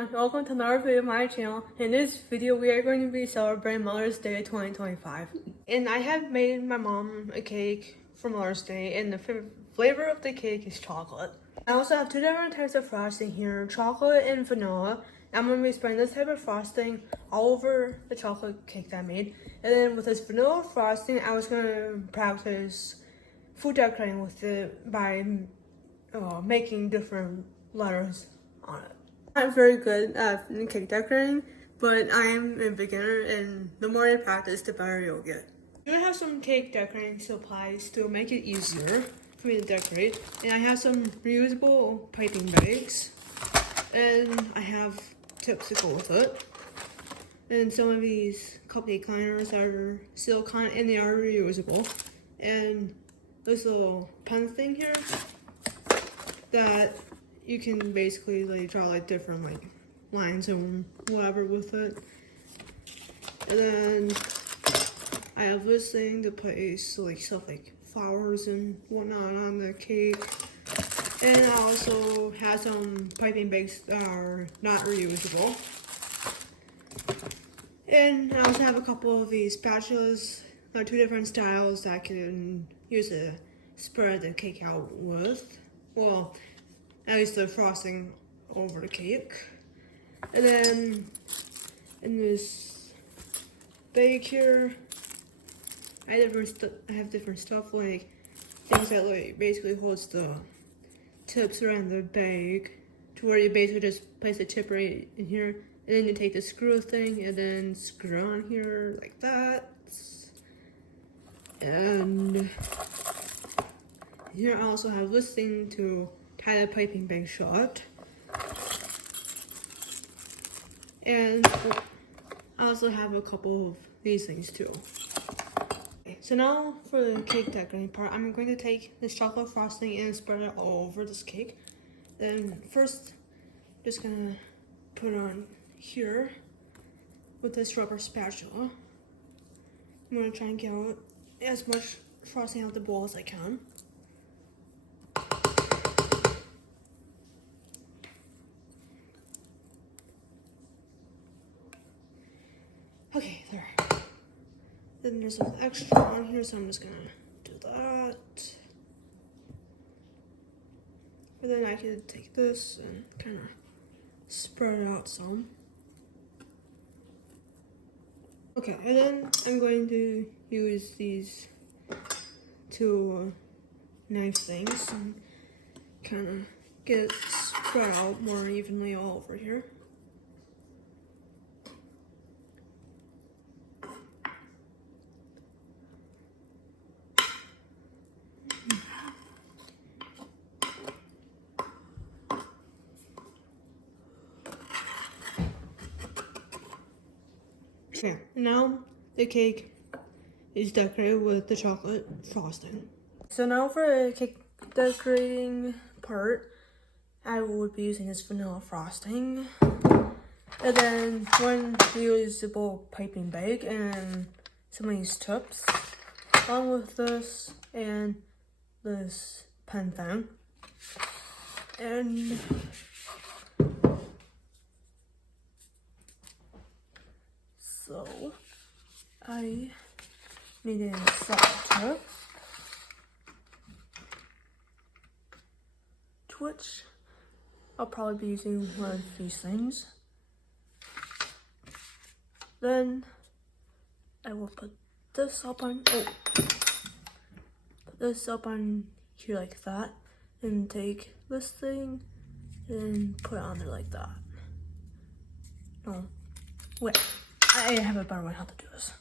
everyone, welcome to another video of my channel. In this video we are going to be celebrating Mother's Day 2025. And I have made my mom a cake for Mother's Day and the flavor of the cake is chocolate. I also have two different types of frosting here, chocolate and vanilla. I'm going to be spreading this type of frosting all over the chocolate cake that I made. And then with this vanilla frosting, I was going to practice food decorating with it by making different letters on it. I'm very good at cake decorating, but I am a beginner and the more I practice, the better you'll get. I'm gonna have some cake decorating supplies to make it easier for me to decorate. And I have some reusable piping bags, and I have tips to go with it. And some of these cupcake liners are silicone and they are reusable. And this little pen thing here that you can basically like draw like different like lines and whatever with it. And then I have this thing to place like stuff like flowers and whatnot on the cake. And I also have some piping bags that are not reusable. And I also have a couple of these spatulas. There are two different styles that I can use to spread the cake out with. Well, at least the frosting over the cake. And then in this bag here, I have different stuff like things that like basically holds the tips around the bag to where you basically just place the tip right in here, and then you take the screw thing and then screw on here like that. And here I also have this thing to tie the piping bag shut. And I also have a couple of these things too. Okay, so now for the cake decorating part, I'm going to take this chocolate frosting and spread it all over this cake. Then first, just gonna put it on here with this rubber spatula. I'm gonna try and get out as much frosting out the bowl as I can. Okay, there. Then there's some extra on here, so I'm just gonna do that. And then I could take this and kind of spread it out some. Okay, and then I'm going to use these two knife things and kind of get it spread out more evenly all over here. Okay, now the cake is decorated with the chocolate frosting. So now for the cake decorating part, I would be using this vanilla frosting. And then one reusable piping bag and some of these tips, along with this and this pen thing. And so I needed a soft tip, to which I'll probably be using one of these things. Then I will put this up on, put this up on here like that, and take this thing and put it on there like that. No, wait. I have a better way how to do this.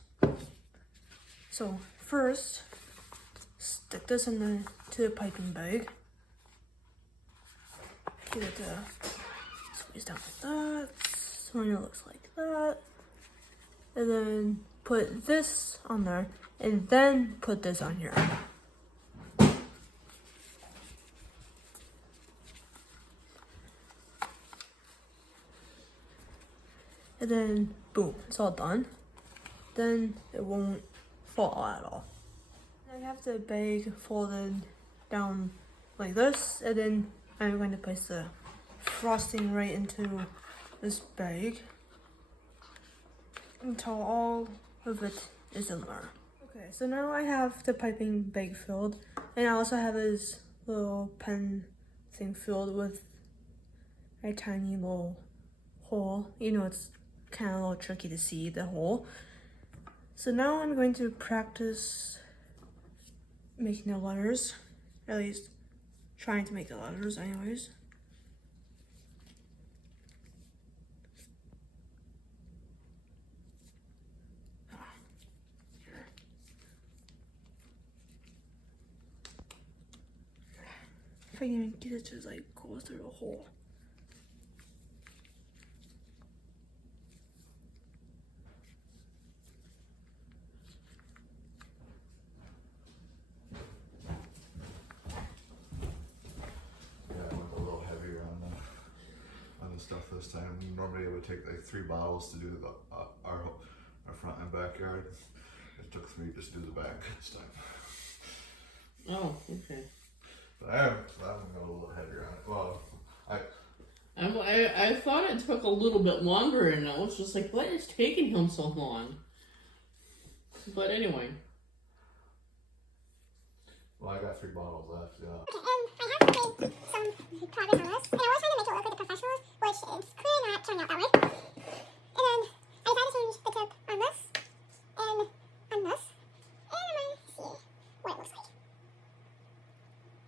So first, stick this to the piping bag. Get it to squeeze down like that. So it looks like that. And then put this on there, and then put this on here. And then boom, it's all done. Then it won't fall at all. I have the bag folded down like this, and then I'm going to place the frosting right into this bag until all of it is in there. Okay, so now I have the piping bag filled, and I also have this little pen thing filled with a tiny little hole. You know, it's kind of a little tricky to see the hole. So now I'm going to practice making the letters, at least trying to make the letters anyways. If I can even get it to like go through the hole. Stuff this time. Normally it would take like 3 bottles to do the our front and backyard. It took 3 just to do the back this time. Oh, okay. But I'm a little heavier on it. Well, I thought it took a little bit longer, and I was just like, what is taking him so long? But anyway. Well, I got 3 bottles left, yeah. Okay, I have made some progress on this, and I was trying to make it look like a professional, which it's clearly not turning out that way. And then I decided to change the tip on this, and on this, and I'm going to see what it looks like.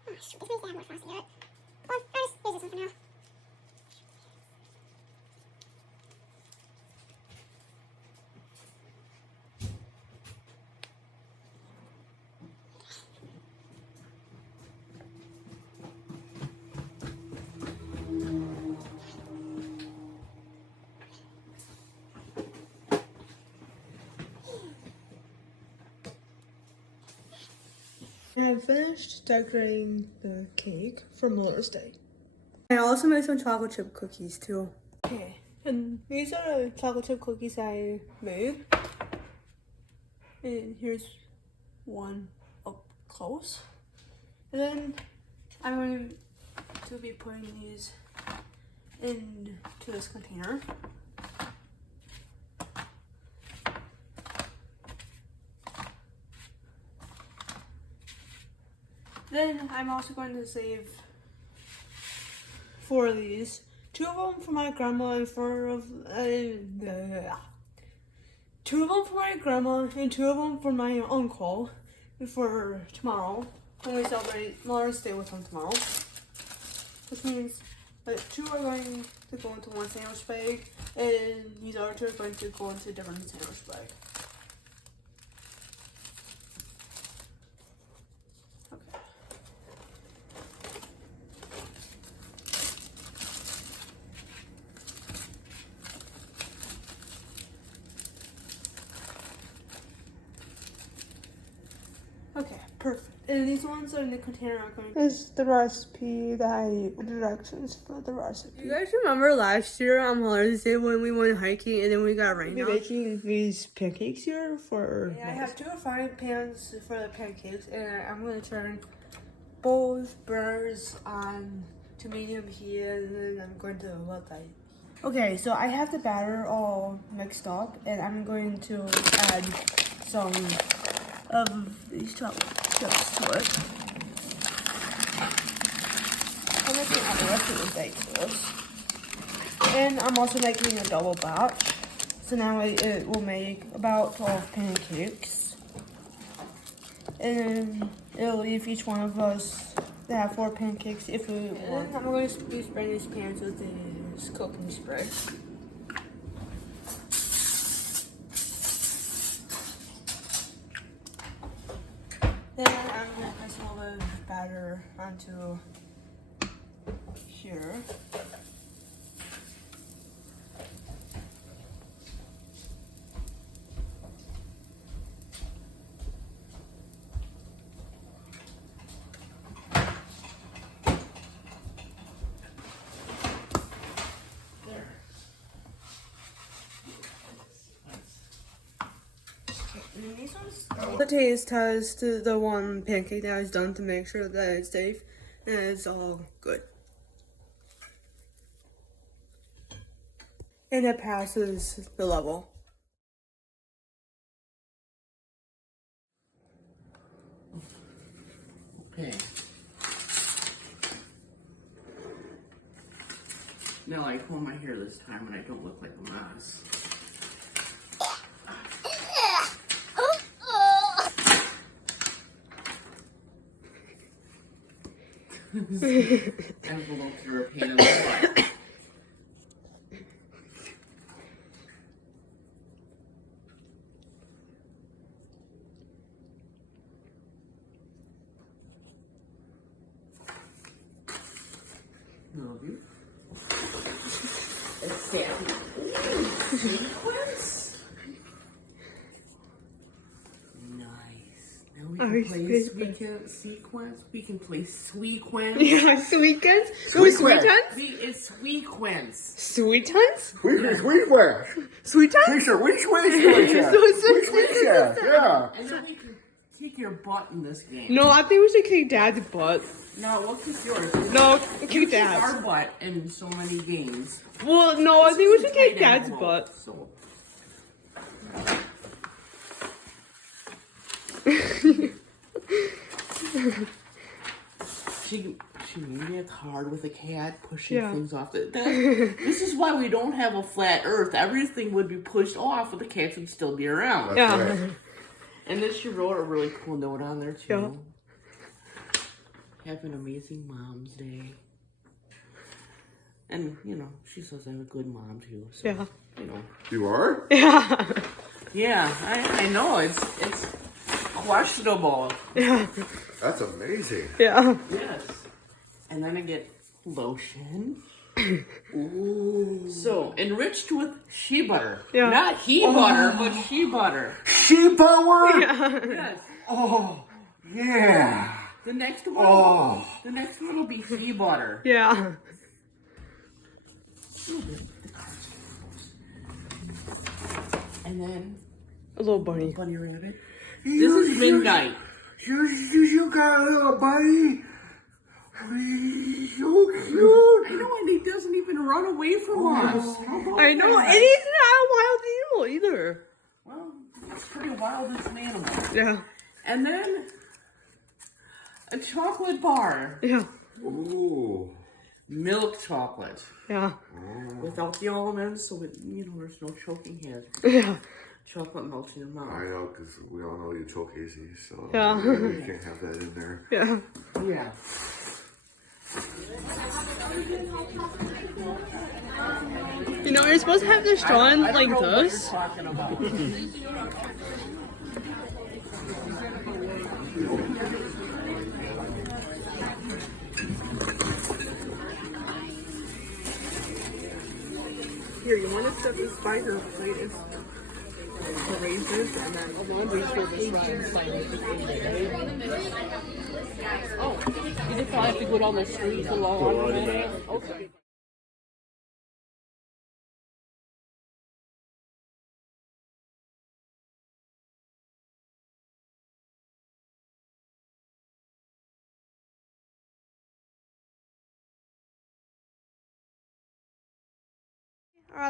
Oh shoot, this needs to have more frosting to it. Well, I'll just use this one for now. I have finished decorating the cake for Mother's Day. I also made some chocolate chip cookies too. Okay, and these are the chocolate chip cookies I made. And here's one up close. And then I'm going to be putting these into this container. Then I'm also going to save 4 of these. 2 of them for my grandma and 2 of them for my grandma and 2 of them for my uncle for tomorrow when we celebrate Mother's Day with him tomorrow. Which means that 2 are going to go into one sandwich bag, and these other 2 are going to go into a different sandwich bag. Okay, perfect. And these ones are in the container I'm going to... This is the recipe, the directions for the recipe. You guys remember last year on Mother's Day when we went hiking and then we got rained on? We're making these pancakes here for... Yeah, I have 2 frying pans for the pancakes, and I'm going to turn both burners on to medium heat, and then I'm going to let that... Okay, so I have the batter all mixed up, and I'm going to add some of these chocolate chips to it. I'm making the rest of the bake for this. And I'm also making a double batch. So now it will make about 12 pancakes. And it'll leave each one of us to have 4 pancakes if we want. And I'm going to be spraying these pans with this cooking spray. Then I'm going to press all the batter onto here. The taste test, the one pancake that I was done to make sure that it's safe and it's all good. and it passes the level. Okay. Now I comb my hair this time and I don't look like a mess. Envelopes are a pain in the butt. Love you. It's satin. Sequins. Nice. Now we can play sequence. We can play sequence. Yeah, sweetens. No, sweetens. It's sequence. Sweetens. Sweetware. Sweetens. T-shirt. Which way? Yeah. And then we can kick your butt in this game. No, I think we should kick Dad's butt. No, we'll kick yours. No, You kick kick Dad's. our butt in so many games. Well, no, I think we should kick Play Dad's animal, butt. So. She maybe it's hard with a cat pushing things off. This is why we don't have a flat Earth. Everything would be pushed off, but the cats would still be around. Yeah. Right. And then she wrote a really cool note on there too. Yeah. Have an amazing Mom's Day. And you know, she says I'm a good mom too. So, Yeah. You know. You are? Yeah. Yeah, I know it's questionable. Yeah. That's amazing. Yeah. Yes. And then I get lotion. Ooh. So enriched with shea butter. Yeah. Not he butter, but shea butter. She power? Yes. Oh, yeah. The next one. Oh. The next one will be shea butter. Yeah. And then A little bunny. bunny rabbit. This is midnight. You got a little buddy. So cute. I know, and he doesn't even run away from us. How about I know, that? and he's not a wild animal either. Well, it's pretty wild as an animal. Yeah. And then a chocolate bar. Yeah. Ooh. Milk chocolate. Yeah. Without the almonds, so it, you know, there's no choking hazard. Yeah. Chocolate melts in your mouth. I know, because we all know you choke easy, so Yeah. you can't have that in there. Yeah. Yeah. You know, you're supposed to have the straw in I don't like know what this. you're talking about. Here, you want to set this by her plate as the razors, and then the laundry service runs by Oh, you just probably have to go down the street to the laundromat? Okay.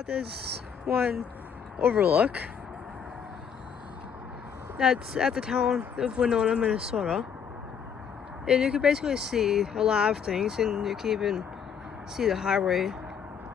There's one overlook. That's at the town of Winona, Minnesota. And you can basically see a lot of things, and you can even see the highway